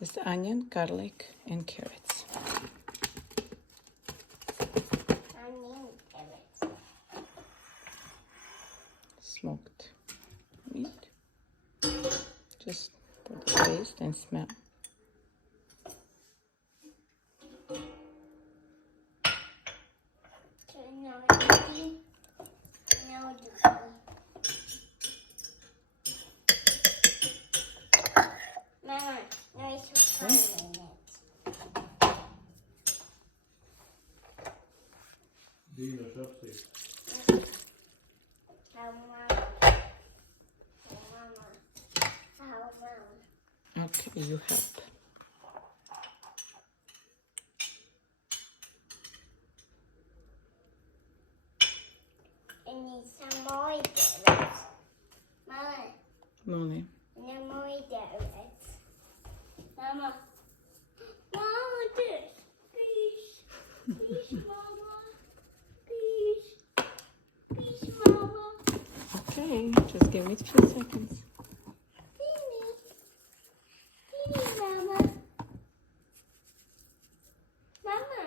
This onion, garlic, and carrots. Onion, carrots. Smoked meat. Just for the taste and smell. Mama, nice fun in it. Dina, köp sig. Okay, you help. I need some more carrots. Mama, Molly. no more carrots. Mama, Mama, this. Please. Please, Mama. Please. Please, Mama. Okay, just give me a few seconds. Please, Mama. Mama.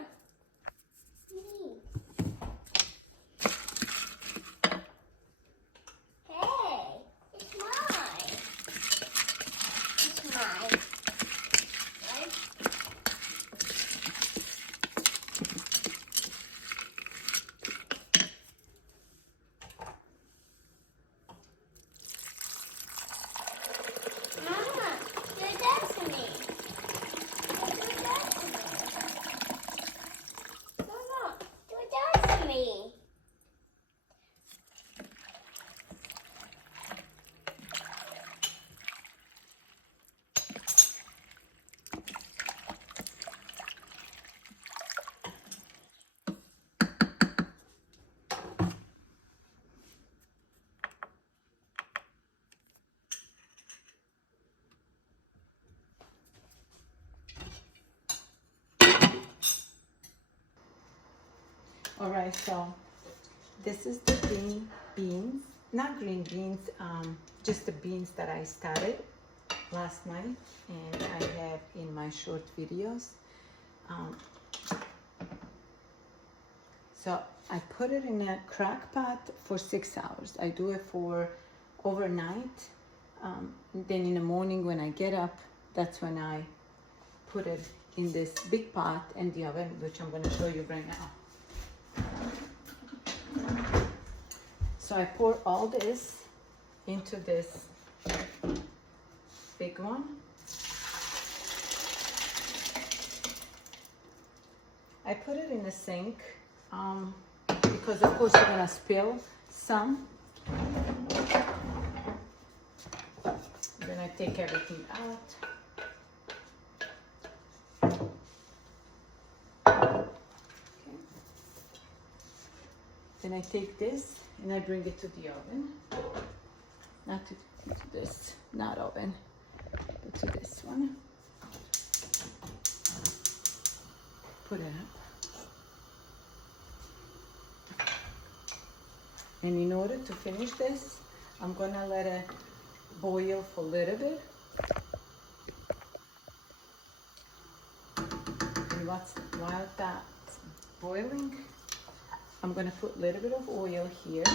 Please. Hey, it's mine. It's mine. Right? Mama, do that to me. Do that to me. Mama, do that to me. All right, so this is the green beans, not green beans, just the beans that I started last night and I have in my short videos. So I put it in a crock pot for 6 hours. I do it for overnight. Then in the morning when I get up, that's when I put it in this big pot in the oven, which I'm going to show you right now. So I pour all this into this big one. I put it in the sink because of course you're gonna spill some. Then I take everything out. Then I take this and I bring it to the oven. Not to this, not oven, but to this one. Put it up. And in order to finish this, I'm gonna let it boil for a little bit. And while that's boiling, I'm gonna put a little bit of oil here.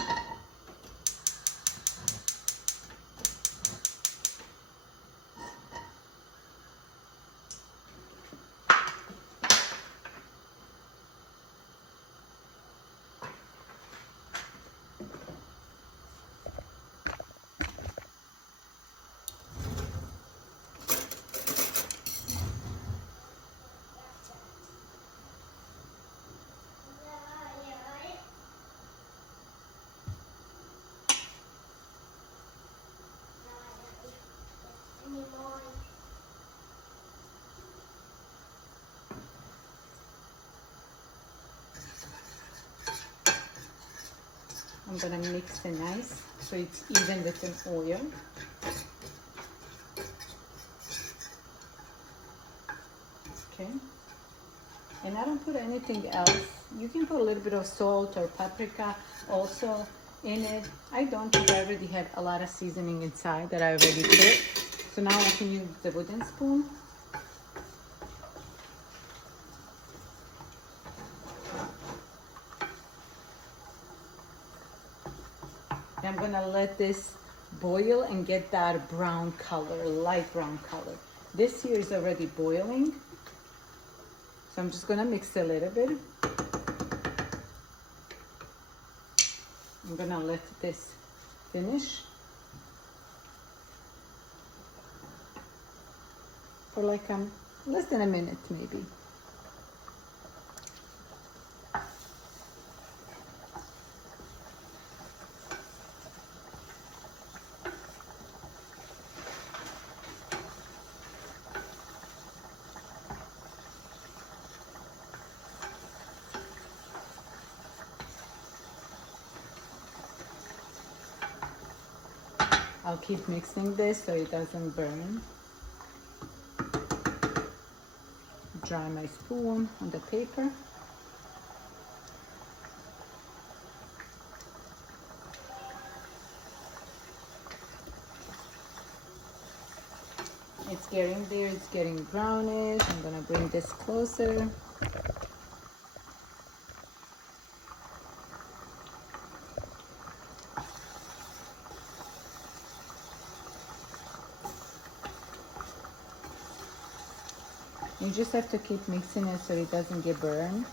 I'm gonna mix it nice so it's even with the oil. Okay. And I don't put anything else. You can put a little bit of salt or paprika also in it. I don't, because I already have a lot of seasoning inside that I already put. So now I can use the wooden spoon I'm gonna let this boil and get that brown color, light brown color. This here is already boiling. So I'm just gonna mix a little bit. I'm gonna let this finish for like less than a minute maybe. I'll keep mixing this so it doesn't burn. Dry my spoon on the paper. It's getting there, it's getting brownish. I'm gonna bring this closer. You just have to keep mixing it so it doesn't get burned.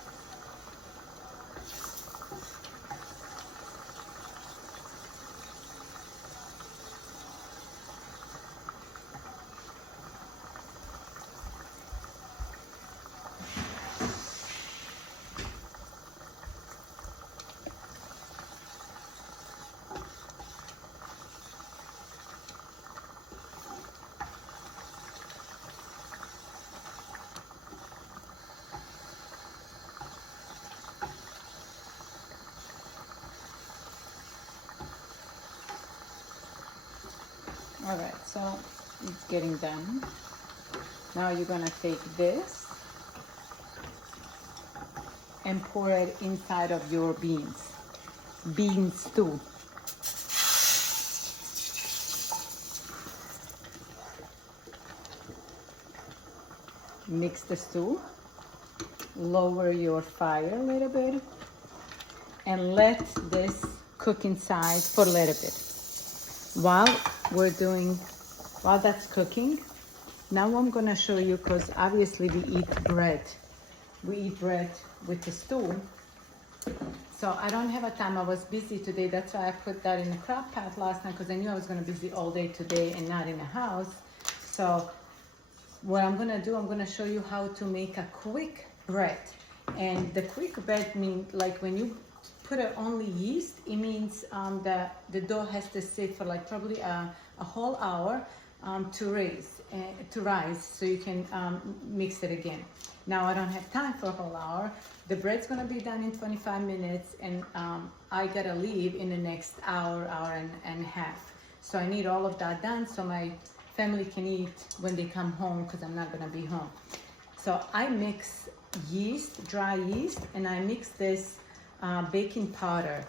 All right, so it's getting done. Now you're gonna take this and pour it inside of your bean stew. Mix the stew, lower your fire a little bit, and let this cook inside for a little bit. While that's cooking, now I'm gonna show you, because obviously we eat bread. We eat bread with the stew. So I don't have a time, I was busy today, that's why I put that in the crock pot last night, because I knew I was gonna be busy all day today and not in the house. So what I'm gonna do, I'm gonna show you how to make a quick bread. And the quick bread means, like, when you put it only yeast, it means that the dough has to sit for like probably a whole hour to rise, so you can mix it again. Now I don't have time for a whole hour. The bread's gonna be done in 25 minutes, and I gotta leave in the next hour and a half. So I need all of that done so my family can eat when they come home, because I'm not gonna be home. So I mix yeast, dry yeast, and I mix this baking powder.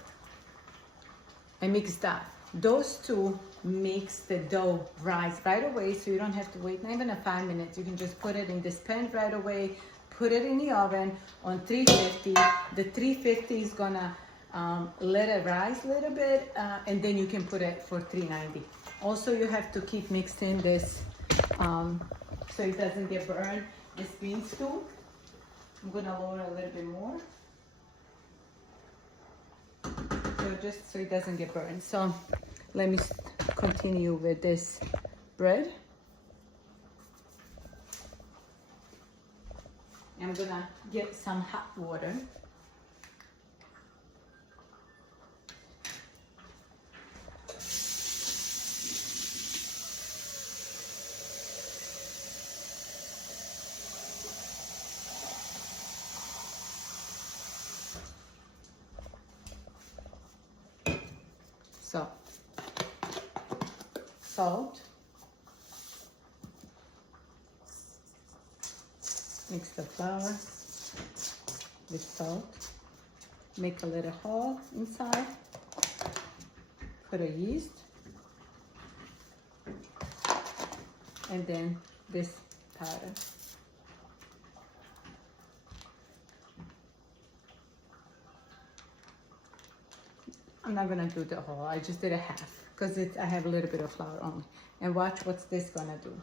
I mix that. Those two makes the dough rise right away, so you don't have to wait not even 5 minutes. You can just put it in this pan right away, put it in the oven on 350. The 350 is gonna let it rise a little bit, and then you can put it for 390. Also, you have to keep mixing this so it doesn't get burned. This bean stew, I'm gonna lower a little bit more. So just so it doesn't get burned. So let me continue with this bread. I'm gonna get some hot water. So, salt, mix the flour with salt, make a little hole inside, put a yeast, and then this powder. I'm not gonna do the whole, I just did a half because I have a little bit of flour only. And watch what's this gonna do.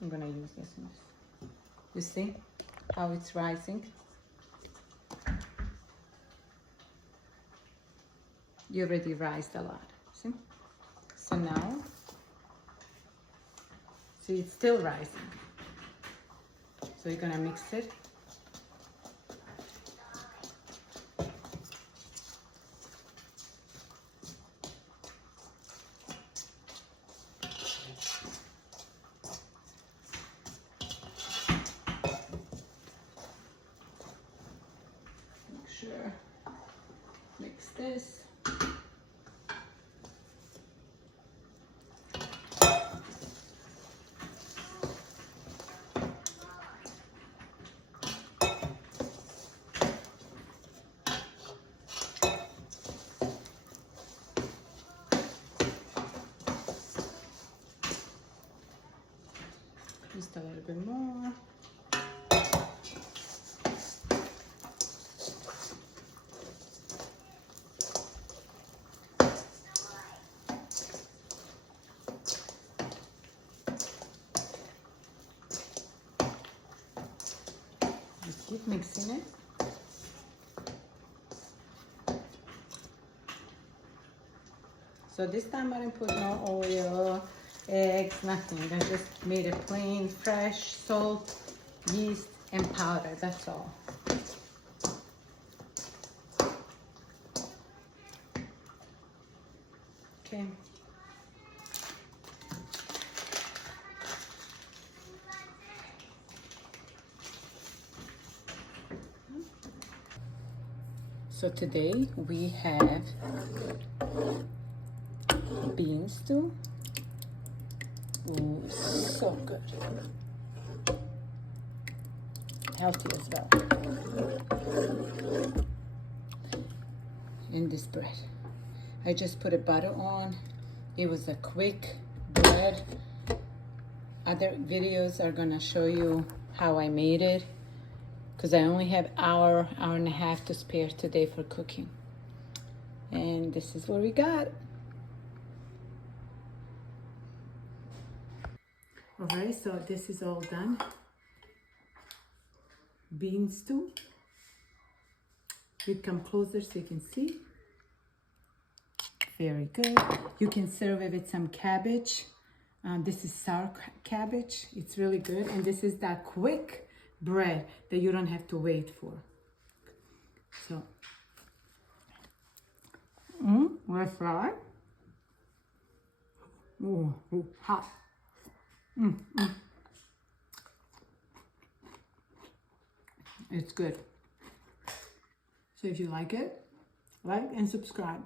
I'm gonna use this one. You see how it's rising? You already rised a lot, see? So now, see, it's still rising. So you're gonna mix it. Make sure, mix this. Just a little bit more. Just keep mixing it. So this time I didn't put no oil, eggs, nothing. I just made a plain, fresh salt, yeast, and powder. That's all. Okay. So today we have bean stew. Ooh, so good. Healthy as well. And this bread. I just put a butter on. It was a quick bread. Other videos are gonna show you how I made it, because I only have hour and a half to spare today for cooking. And this is what we got. All right, so this is all done. Bean stew. You come closer so you can see. Very good. You can serve it with some cabbage. This is sour cabbage. It's really good. And this is that quick bread that you don't have to wait for. So, with flour. Ooh, hot. It's good. So if you like it, like and subscribe.